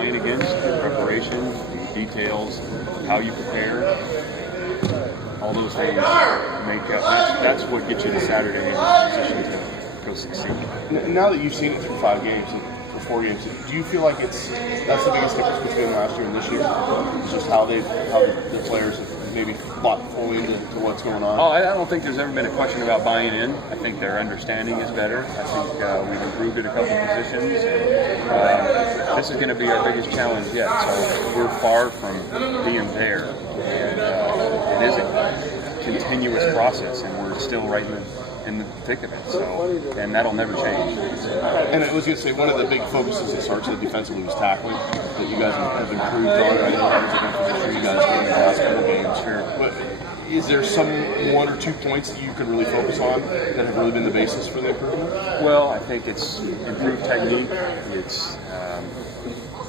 playing against, the preparation, the details, how you prepare, all those things make up. That's what gets you to Saturday in a position to go succeed. Now that you've seen it through 5 games, for 4 games, do you feel like that's the biggest difference between last year and this year? It's just how the players have maybe bought fully into what's going on? Oh, I don't think there's ever been a question about buying in. I think their understanding is better. I think we've improved at a couple positions. And, this is going to be our biggest challenge yet. So we're far from being there. And it is a continuous process, and we're still right in the thick of it. So, and that'll never change. And I was going to say, one of the big focuses that starts defensively was tackling, that you guys have improved on. I know that was a good position you guys did in the last couple games. Sure. But is there some 1 or 2 points that you can really focus on that have really been the basis for the improvement? Well, I think it's improved technique. It's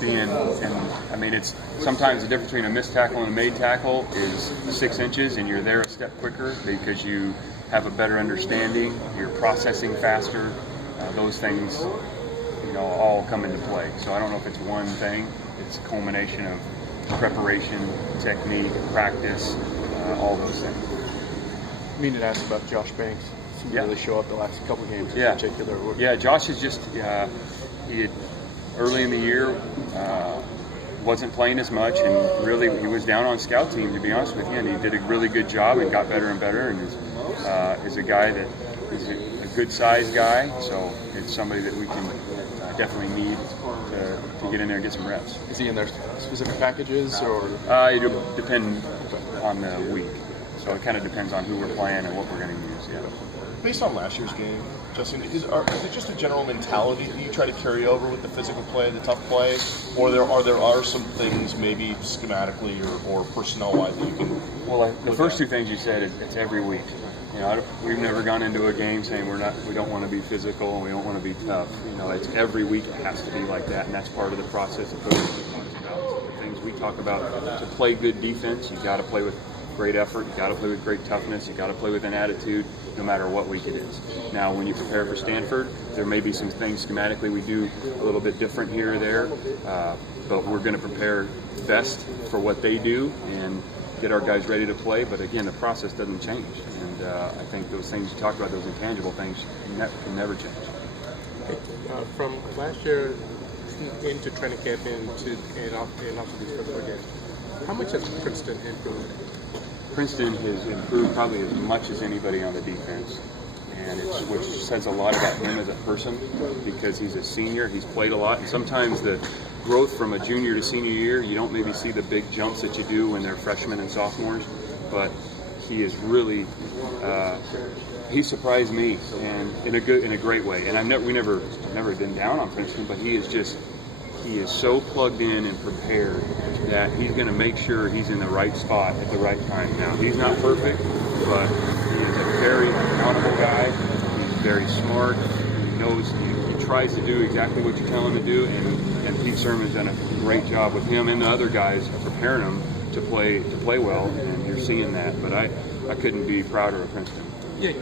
it's sometimes the difference between a missed tackle and a made tackle is 6 inches, and you're there a step quicker because you have a better understanding, you're processing faster. Those things, all come into play. So I don't know if it's one thing. It's a culmination of preparation, technique, practice, all those things. I mean to ask about Josh Banks. Seemed to really show up the last couple games in particular. Yeah, Josh is just he had early in the year wasn't playing as much, and really he was down on scout team, to be honest with you, and he did a really good job and got better and better, and is a guy that is a good sized guy, so it's somebody that we can definitely need to get in there and get some reps. Is he in their specific packages, or? It'll depend on the week, so it kind of depends on who we're playing and what we're going to use. Yeah. Based on last year's game, Justin, is it just a general mentality that you try to carry over with the physical play, the tough play, or there are some things maybe schematically or personnel-wise that you can? Well, the first 2 things you said, it's every week. We've never gone into a game saying we don't want to be physical and we don't want to be tough. It's every week it has to be like that, and that's part of the process of coaching. The things we talk about to play good defense, you got to play with great effort, you got to play with great toughness, you got to play with an attitude, no matter what week it is. Now, when you prepare for Stanford, there may be some things schematically we do a little bit different here or there, but we're going to prepare best for what they do and get our guys ready to play. But again, the process doesn't change, and I think those things you talked about, those intangible things, can never change. From last year into training camp and also these first 4 games, how much has Princeton improved? Princeton has improved probably as much as anybody on the defense, and which says a lot about him as a person, because he's a senior, he's played a lot, and sometimes the growth from a junior to senior year, you don't maybe see the big jumps that you do when they're freshmen and sophomores, but he is really he surprised me, and in a great way. And we never been down on Princeton, but he is so plugged in and prepared that he's going to make sure he's in the right spot at the right time. Now, he's not perfect, but he is a very accountable guy. He's very smart. He knows, he tries to do exactly what you tell him to do, and Pete Sermon's done a great job with him and the other guys preparing him to play well, and you're seeing that. But I couldn't be prouder of Princeton. Yeah.